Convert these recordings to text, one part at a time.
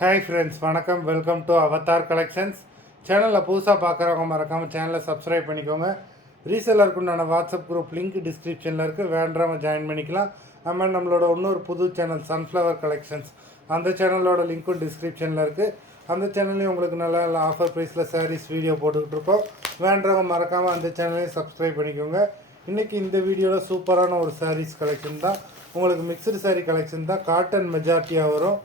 Hi friends, வணக்கம். Welcome to Avatar collections. சேனலில் புதுசாக பார்க்குறவங்க மறக்காமல் சேனலை சப்ஸ்கிரைப் பண்ணிக்கோங்க. ரீசெல்லருக்கு உண்டான வாட்ஸ்அப் குரூப் லிங்க் டிஸ்கிரிப்ஷனில் இருக்குது, வேண்டவங்க ஜாயின் பண்ணிக்கலாம். நம்மளோட இன்னொரு புது சேனல் சன்ஃப்ளவர் கலெக்ஷன்ஸ், அந்த சேனலோட லிங்க்கும் டிஸ்கிரிப்ஷனில் இருக்குது. அந்த சேனல்லையும் உங்களுக்கு நல்ல நல்ல ஆஃபர் ப்ரைஸில் சாரீஸ் வீடியோ போட்டுக்கிட்டு இருக்கோம். வேண்டவங்க மறக்காமல் அந்த சேனலையும் சப்ஸ்கிரைப் பண்ணிக்கோங்க. இன்றைக்கி இந்த வீடியோவில் சூப்பரான ஒரு சாரீஸ் கலெக்ஷன் தான். உங்களுக்கு மிக்சடு சாரீ கலெக்ஷன் தான். காட்டன் மெஜாரிட்டியாக வரும்.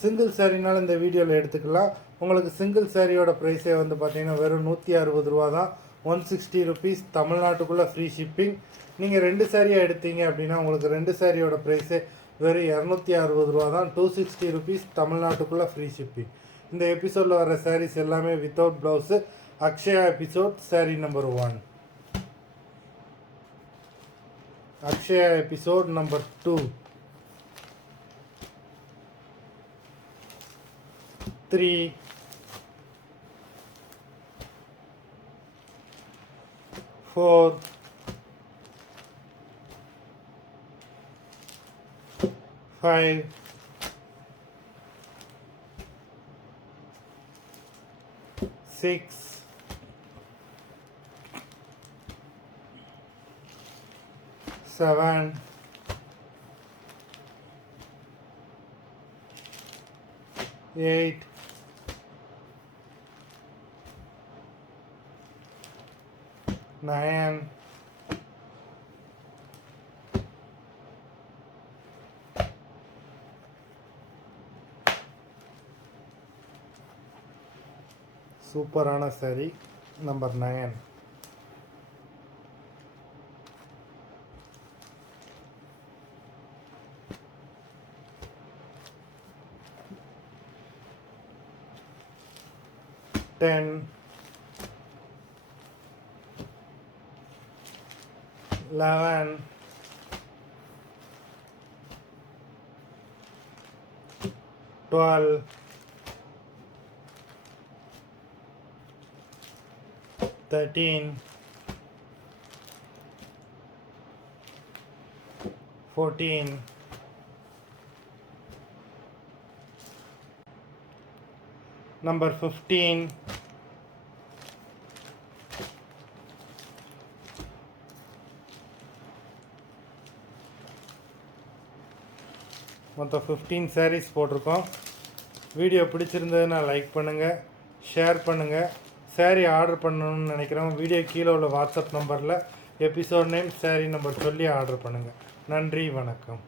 சிங்கிள் சாரீனாலும் இந்த வீடியோவில் எடுத்துக்கலாம். உங்களுக்கு சிங்கிள் சாரியோட ப்ரைஸே வந்து பார்த்திங்கன்னா வெறும் 160 ரூபா தான். 160 ருபீஸ், தமிழ்நாட்டுக்குள்ளே ஃப்ரீ ஷிப்பிங். நீங்கள் 2 சாரியாக எடுத்தீங்க அப்படின்னா உங்களுக்கு 2 சாரியோட ப்ரைஸே வெறும் 260 ரூபா தான். 260 ருபீஸ், தமிழ்நாட்டுக்குள்ளே ஃப்ரீ ஷிப்பிங். இந்த எபிசோடில் வர சாரீஸ் எல்லாமே without blouse. Akshaya episode sari number 1. Akshaya episode number 2, 3, 4, 5, 6, 7, 8, 9, சூப்பரான சாரி நம்பர் 9. Ten, 11, 12, 13, 14, number 15, மொத்தம் 15 சாரீஸ் போட்டிருக்கோம். வீடியோ பிடிச்சிருந்ததுன்னா லைக் பண்ணுங்கள், ஷேர் பண்ணுங்கள். சாரீ ஆர்டர் பண்ணணும்னு நினைக்கிறவங்க வீடியோ கீழே உள்ள வாட்ஸ்அப் நம்பரில் எபிசோட் நேம், சாரீ நம்பர் சொல்லி ஆர்டர் பண்ணுங்கள். நன்றி, வணக்கம்.